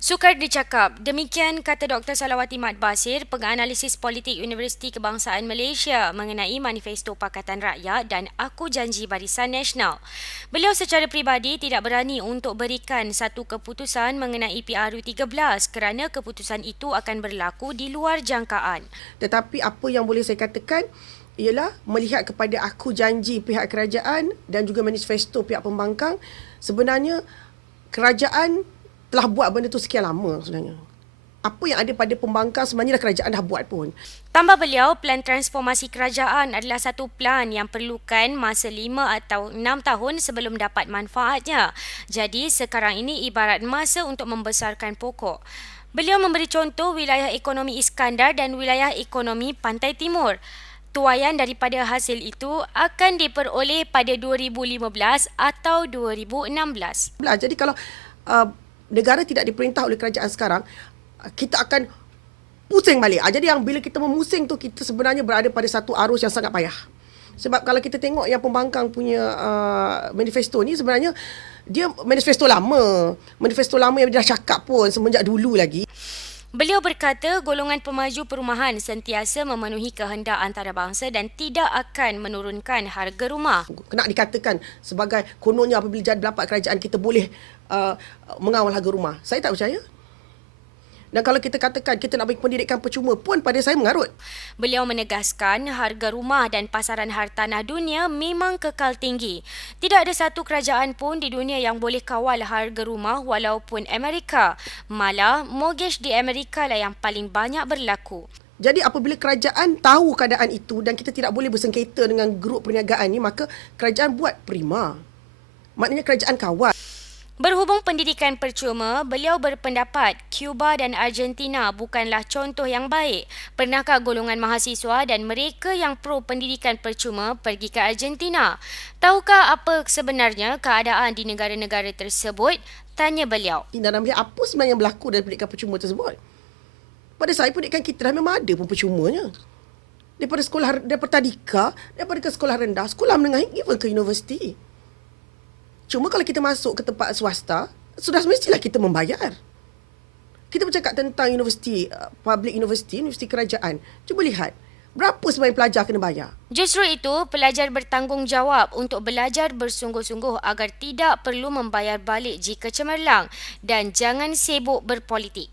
Sukar dicakap. Demikian kata Dr. Salawati Mat Basir, penganalisis politik Universiti Kebangsaan Malaysia mengenai Manifesto Pakatan Rakyat dan Aku Janji Barisan Nasional. Beliau secara peribadi tidak berani untuk berikan satu keputusan mengenai PRU13 kerana keputusan itu akan berlaku di luar jangkaan. Tetapi apa yang boleh saya katakan ialah melihat kepada Aku Janji pihak kerajaan dan juga manifesto pihak pembangkang, sebenarnya kerajaan telah buat benda tu sekian lama sebenarnya. Apa yang ada pada pembangkang sebenarnya dah kerajaan dah buat pun. Tambah beliau, plan transformasi kerajaan adalah satu plan yang perlukan masa 5 atau 6 tahun sebelum dapat manfaatnya. Jadi sekarang ini ibarat masa untuk membesarkan pokok. Beliau memberi contoh wilayah ekonomi Iskandar dan wilayah ekonomi Pantai Timur. Tuaian daripada hasil itu akan diperoleh pada 2015 atau 2016. Jadi kalau negara tidak diperintah oleh kerajaan sekarang, kita akan pusing balik. Jadi yang bila kita memusing tu, kita sebenarnya berada pada satu arus yang sangat payah. Sebab kalau kita tengok yang pembangkang punya manifesto ni, sebenarnya dia manifesto lama. Manifesto lama yang dia dah cakap pun semenjak dulu lagi. Beliau berkata golongan pemaju perumahan sentiasa memenuhi kehendak antarabangsa dan tidak akan menurunkan harga rumah. Kena dikatakan sebagai kononnya apabila jadi berlapat kerajaan kita boleh mengawal harga rumah. Saya tak percaya. Dan kalau kita katakan kita nak bagi pendidikan percuma pun pada saya mengarut. Beliau menegaskan harga rumah dan pasaran hartanah dunia memang kekal tinggi. Tidak ada satu kerajaan pun di dunia yang boleh kawal harga rumah walaupun Amerika. Malah, mortgage di Amerika lah yang paling banyak berlaku. Jadi apabila kerajaan tahu keadaan itu dan kita tidak boleh bersengketa dengan grup perniagaan ni, maka kerajaan buat prima. Maknanya kerajaan kawal. Berhubung pendidikan percuma, beliau berpendapat Cuba dan Argentina bukanlah contoh yang baik. Pernahkah golongan mahasiswa dan mereka yang pro pendidikan percuma pergi ke Argentina? Tahukah apa sebenarnya keadaan di negara-negara tersebut? Tanya beliau. Dan melihat apa sebenarnya yang berlaku dalam pendidikan percuma tersebut. Pada saya, pendidikan kita dah memang ada pun percumanya. Daripada sekolah, daripada tadika, daripada ke sekolah rendah, sekolah menengah, even ke universiti. Cuma kalau kita masuk ke tempat swasta, sudah semestilah kita membayar. Kita bercakap tentang universiti, public universiti, universiti kerajaan. Cuba lihat, berapa sebenarnya pelajar kena bayar? Justru itu, pelajar bertanggungjawab untuk belajar bersungguh-sungguh agar tidak perlu membayar balik jika cemerlang dan jangan sibuk berpolitik.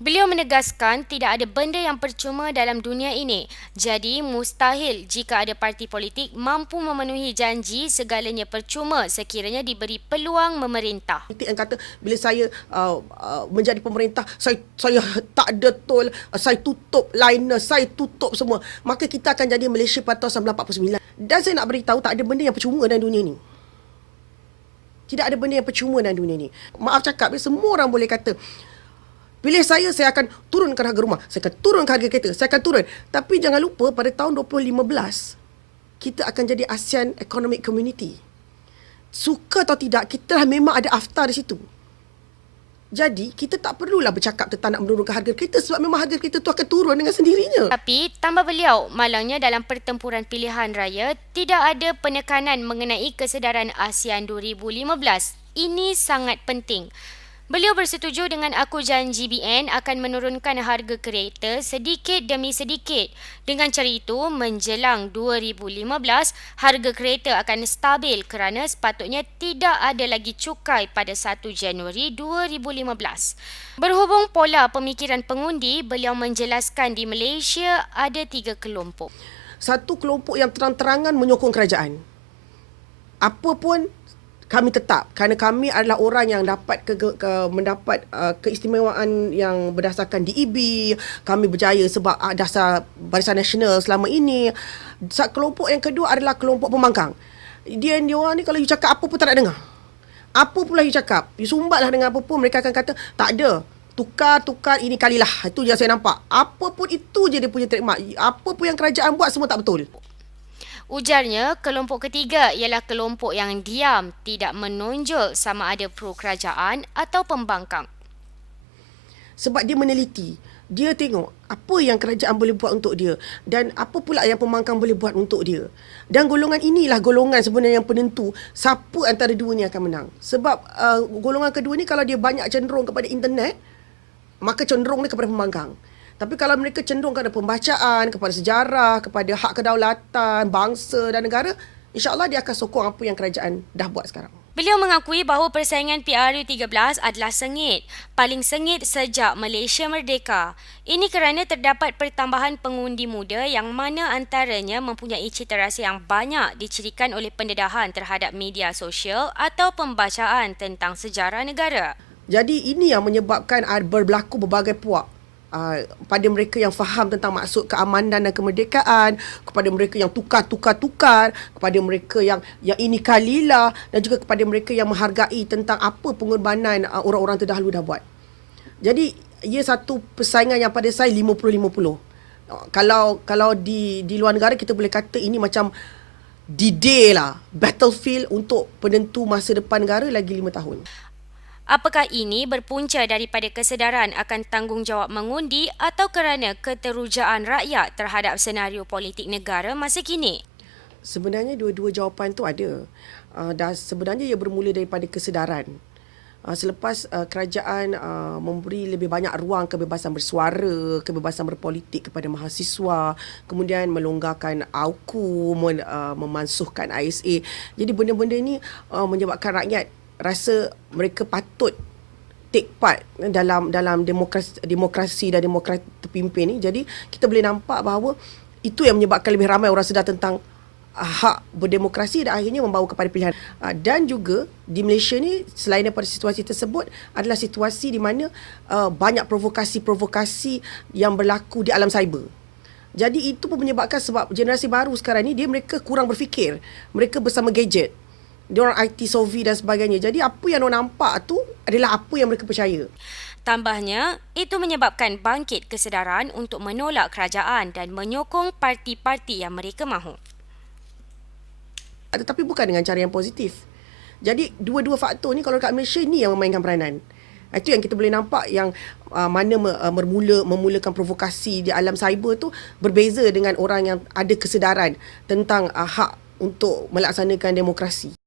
Beliau menegaskan tidak ada benda yang percuma dalam dunia ini. Jadi, mustahil jika ada parti politik mampu memenuhi janji segalanya percuma sekiranya diberi peluang memerintah. Yang kata bila saya menjadi pemerintah, saya tak ada tol, saya tutup liner, saya tutup semua. Maka kita akan jadi Malaysia pada tahun 1949. Dan saya nak beritahu tak ada benda yang percuma dalam dunia ni. Tidak ada benda yang percuma dalam dunia ni. Maaf cakap, semua orang boleh kata, pilih saya akan turunkan harga rumah. Saya akan turunkan harga kereta. Saya akan turun. Tapi jangan lupa pada tahun 2015, kita akan jadi ASEAN Economic Community. Suka atau tidak, kita dah memang ada AFTA di situ. Jadi, kita tak perlulah bercakap tentang nak menurunkan harga kereta sebab memang harga kereta tu akan turun dengan sendirinya. Tapi, tambah beliau, malangnya dalam pertempuran pilihan raya, tidak ada penekanan mengenai kesedaran ASEAN 2015. Ini sangat penting. Beliau bersetuju dengan Aku Janji BN akan menurunkan harga kereta sedikit demi sedikit. Dengan cara itu, menjelang 2015, harga kereta akan stabil kerana sepatutnya tidak ada lagi cukai pada 1 Januari 2015. Berhubung pola pemikiran pengundi, beliau menjelaskan di Malaysia ada 3 kelompok. Satu kelompok yang terang-terangan menyokong kerajaan. Apa pun kami tetap kerana kami adalah orang yang dapat mendapat keistimewaan yang berdasarkan DEB. Kami berjaya sebab dasar Barisan Nasional selama ini. Kelompok yang kedua adalah kelompok pembangkang. Dia orang ni kalau you cakap apa pun tak nak dengar. Apa pula you cakap, you sumbatlah dengan apa pun, mereka akan kata tak ada. Tukar ini kalilah. Itu je saya nampak. Apa pun itu je dia punya trademark. Apa pun yang kerajaan buat semua tak betul. Ujarnya, kelompok ketiga ialah kelompok yang diam, tidak menonjol sama ada pro kerajaan atau pembangkang. Sebab dia meneliti. Dia tengok apa yang kerajaan boleh buat untuk dia dan apa pula yang pembangkang boleh buat untuk dia. Dan golongan inilah golongan sebenarnya yang penentu siapa antara dua ni akan menang. Sebab golongan kedua ni kalau dia banyak cenderung kepada internet, maka cenderung dia kepada pembangkang. Tapi kalau mereka cenderung kepada pembacaan, kepada sejarah, kepada hak kedaulatan, bangsa dan negara, insya-Allah dia akan sokong apa yang kerajaan dah buat sekarang. Beliau mengakui bahawa persaingan PRU13 adalah sengit, paling sengit sejak Malaysia merdeka. Ini kerana terdapat pertambahan pengundi muda yang mana antaranya mempunyai cita rasa yang banyak dicirikan oleh pendedahan terhadap media sosial atau pembacaan tentang sejarah negara. Jadi ini yang menyebabkan berlaku berbagai puak. Pada mereka yang faham tentang maksud keamanan dan kemerdekaan, kepada mereka yang tukar, kepada mereka yang ini kalilah dan juga kepada mereka yang menghargai tentang apa pengorbanan orang-orang terdahulu dah buat. Jadi ia satu persaingan yang pada saya 50-50. Kalau di luar negara kita boleh kata ini macam D-Day lah, battlefield untuk penentu masa depan negara lagi 5 tahun. Apakah ini berpunca daripada kesedaran akan tanggungjawab mengundi atau kerana keterujaan rakyat terhadap senario politik negara masa kini? Sebenarnya dua-dua jawapan tu ada. Dan sebenarnya ia bermula daripada kesedaran. Selepas kerajaan memberi lebih banyak ruang kebebasan bersuara, kebebasan berpolitik kepada mahasiswa, kemudian melonggarkan AUKU, memansuhkan ISA. Jadi benda-benda ini menyebabkan rakyat rasa mereka patut take part dalam demokrasi dan demokrasi terpimpin ni. Jadi kita boleh nampak bahawa itu yang menyebabkan lebih ramai orang sedar tentang hak berdemokrasi dan akhirnya membawa kepada pilihan. Dan juga di Malaysia ni selain daripada situasi tersebut adalah situasi di mana banyak provokasi-provokasi yang berlaku di alam cyber. Jadi itu pun menyebabkan sebab generasi baru sekarang ni mereka kurang berfikir. Mereka bersama gadget. Diorang IT Sovi dan sebagainya. Jadi apa yang diorang nampak tu adalah apa yang mereka percaya. Tambahnya, itu menyebabkan bangkit kesedaran untuk menolak kerajaan dan menyokong parti-parti yang mereka mahu. Tetapi bukan dengan cara yang positif. Jadi dua-dua faktor ni kalau kat Malaysia ni yang memainkan peranan. Itu yang kita boleh nampak yang mana memulakan provokasi di alam cyber tu berbeza dengan orang yang ada kesedaran tentang hak untuk melaksanakan demokrasi.